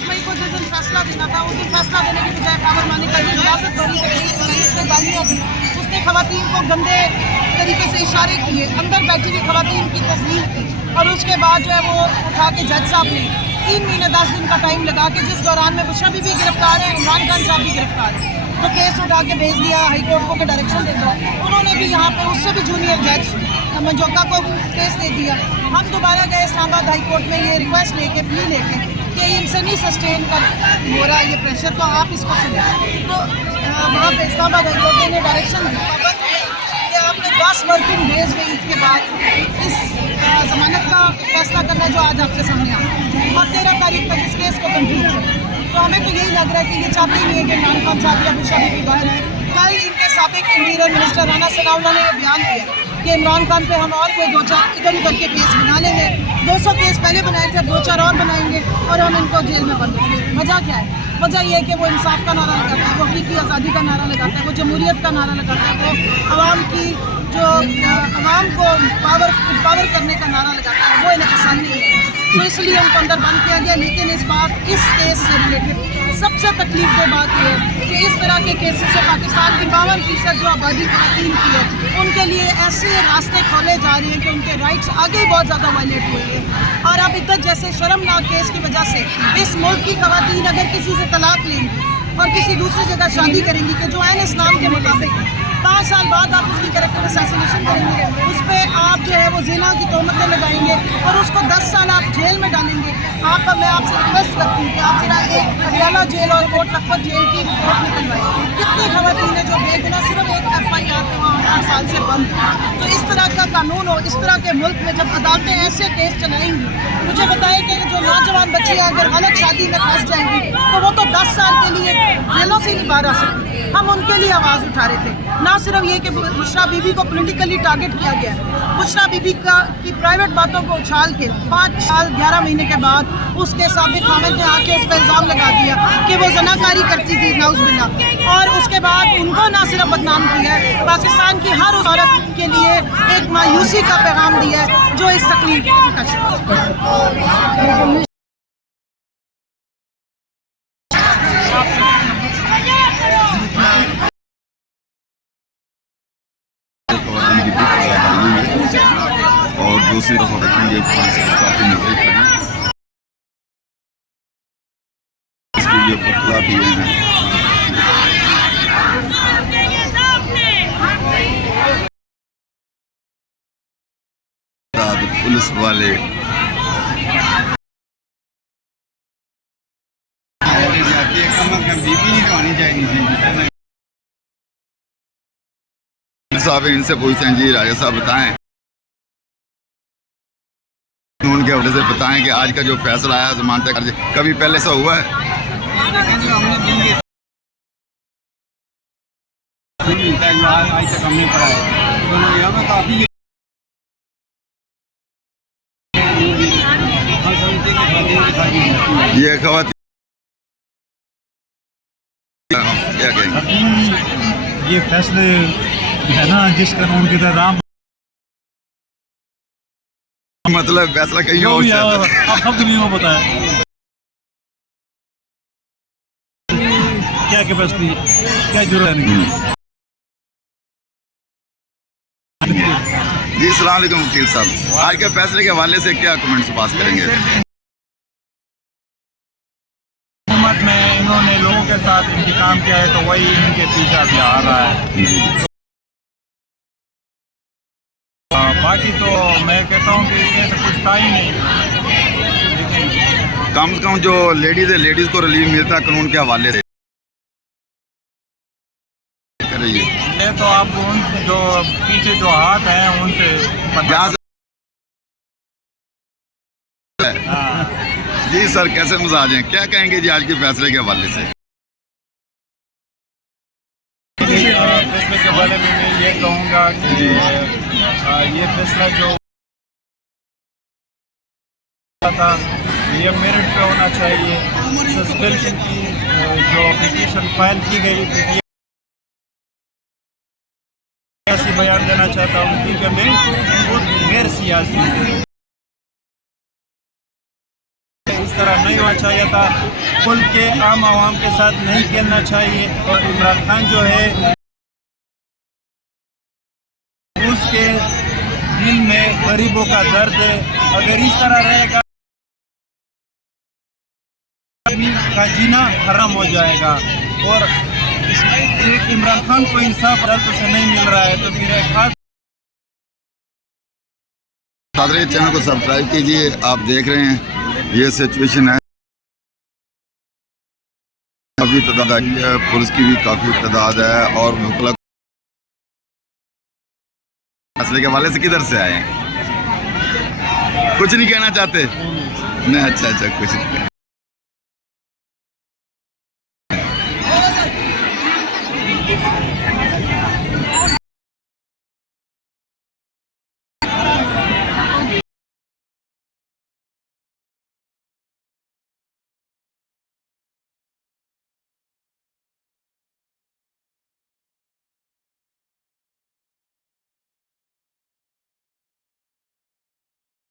22 मई को जिस दिन फैसला देना था उस दिन फैसला देने की बजाय पावर मानी का इजाज़त करी उसने गालियाँ दी, उसने खवातीन को गंदे तरीके से इशारे किए, अंदर बैठी हुई खवातीन की तस्वीर की और उसके बाद जो है वो उठा के जज साहब ने 3 महीने 10 दिन का टाइम लगा के, जिस दौरान में बुशरा बीबी गिरफ्तार है, इमरान खान साहब भी गिरफ्तार है, तो केस उठा के भेज दिया हाई कोर्ट को के डायरेक्शन दे दो। उन्होंने भी यहाँ पे उससे भी जूनियर जज मंजोका को केस दे दिया। हम दोबारा गए इस्लामाबाद हाई कोर्ट में ये रिक्वेस्ट लेके प्ली लेके कि इनसे नहीं सस्टेन कर हो रहा ये प्रेशर, तो आप इसको सुने। तो वहाँ पे इस्लामाबाद हाई कोर्ट ने डायरेक्शन दिया कि आपने 10 वर्किंग डेज में इसके बाद इस जमानत का फैसला करना जो आज आपके सामने आया और 13 तारीख तक इस केस को कंप्लीट करें। तो हमें तो यही लग रहा है कि ये चाहते ही नहीं है कि इमरान खान साहब या बुशरा बीबी बाहर आए। कल इनके साबिक इंटीरियर मिनिस्टर राना सनाउल्लाह ने बयान दिया कि इमरान खान पे हम और कोई 2-4 इधर उधर के केस बना लेंगे, 200 केस पहले बनाए थे, 2-4 और बनाएंगे और हम इनको जेल में बंद करेंगे। वजह क्या है? वजह यह है कि वो इंसाफ का नारा लगाता है, वो हकीकी आज़ादी का नारा लगाता है, वो जमहूरियत का नारा लगाता है, वो आवाम की जो आवाम को पावर करने का नारा लगाता है, वो इन्हें पसंद नहीं है। तो इसलिए उनको अंदर बंद किया गया। लेकिन इस केस से रिलेटेड सबसे तकलीफदेह बात यह है कि इस तरह के केसेस से पाकिस्तान की 52% जो आबादी खवातीन की है उनके लिए ऐसे रास्ते खोले जा रहे हैं कि उनके राइट्स आगे बहुत ज़्यादा वायलेट हुए हैं। और अब इधर जैसे शर्मनाक केस की वजह से इस मुल्क की खवातीन अगर किसी से तलाक लेंगी और किसी दूसरी जगह शादी करेंगी कि जो ऐन इस्लाम के मुताबिक 5 साल बाद आप उसकी कैरेक्टर असैसिनेशन करेंगे, उस पर आप जो है वो ज़िना की तोहमतें लगाएंगे और उसको 10 साल आप जेल में डालेंगे। मैं आपसे रिक्वेस्ट करती हूँ कि आप जरा एक पटियाला जेल और कोट लखपत जेल की रिपोर्ट निकलवाएं। कितनी खवातीन है जो बेगुनाह सिर्फ एक FIR पे वहाँ 8 साल से बंद। तो इस तरह का कानून हो, इस तरह के मुल्क में जब अदालतें ऐसे केस चलाएंगी, मुझे बताएं कि जो नौजवान बच्चियाँ अगर गलत शादी में फंस जाएंगी तो वो तो 10 साल के लिए जेलों से नहीं बाहर आ सकती। हम उनके लिए आवाज़ उठा रहे थे। ना सिर्फ ये कि बुशरा बीबी को पॉलिटिकली टारगेट किया गया, बुशरा बीबी की प्राइवेट बातों को उछाल के 5 साल 11 महीने के बाद उसके साबिक हामिद ने आके उस पर इल्ज़ाम लगा दिया कि वो ज़नाकारी करती थी, नाउज़ुबिल्लाह। और उसके बाद उनको ना सिर्फ बदनाम किया है, पाकिस्तान की हर उस औरत के लिए एक मायूसी का पैगाम दिया है जो इस तकलीफ का शिकार। और दूसरी तरफ रखेंगे काफ़ी नजर करें इसके लिए पुतला भी है। पुलिस वाले बीबी नहीं होनी चाहिए। साहब इनसे पूछते हैं, जी राजा साहब बताएं, उनके हवाले से बताएं कि आज का जो फैसला आया जमानत का कभी पहले से हुआ है? आज तक हमने पढ़ा है ये खवातीन क्या कहेंगे? ये फैसले है ना जिस कानून के तहत मतलब फैसला कहीं और से आप सब दुनिया को बताया क्या कैपेसिटी क्या जरूरत है। जी अस्सलाम वालेकुम वकील साहब, आज के फैसले के हवाले से क्या कमेंट्स पास करेंगे? हुकूमत में इन्होंने लोगों के साथ इंतकाम किया है तो वही इनके पीछे अभी आ रहा है। बाकी तो मैं कहता हूँ कि इसमें कुछ था ही नहीं। कम से कम जो लेडीज़ है, लेडीज़ को रिलीफ मिलता है कानून के हवाले से। ये तो आप उन जो पीछे जो हाथ हैं उनसे जी सर कैसे मिजाज हैं, क्या कहेंगे जी आज के फैसले के हवाले से? फैसले के बारे में मैं ये कहूँगा कि ये फैसला जो था ये मेरिट पे होना चाहिए। सस्पेंशन की जो पिटीशन फाइल की गई थी सियासी बयान देना चाहता हूँ क्योंकि मैं बहुत गैर सियासी तरह नहीं होना चाहिए था। खुल के आम आवाम के साथ नहीं खेलना चाहिए। और इमरान खान जो है उसके दिल में गरीबों का दर्द है। अगर इस तरह रहेगा का जीना हराम हो जाएगा। और एक इमरान खान को इंसाफ अदालतों से नहीं मिल रहा है तो फिर एक हाथ चैनल को सब्सक्राइब कीजिए। आप देख रहे हैं ये सिचुएशन है, काफ़ी तादाद आई है, पुलिस की भी काफ़ी तादाद है और वकला फैसले के हवाले से किधर से आए हैं? कुछ नहीं कहना चाहते? नहीं, अच्छा कुछ नहीं।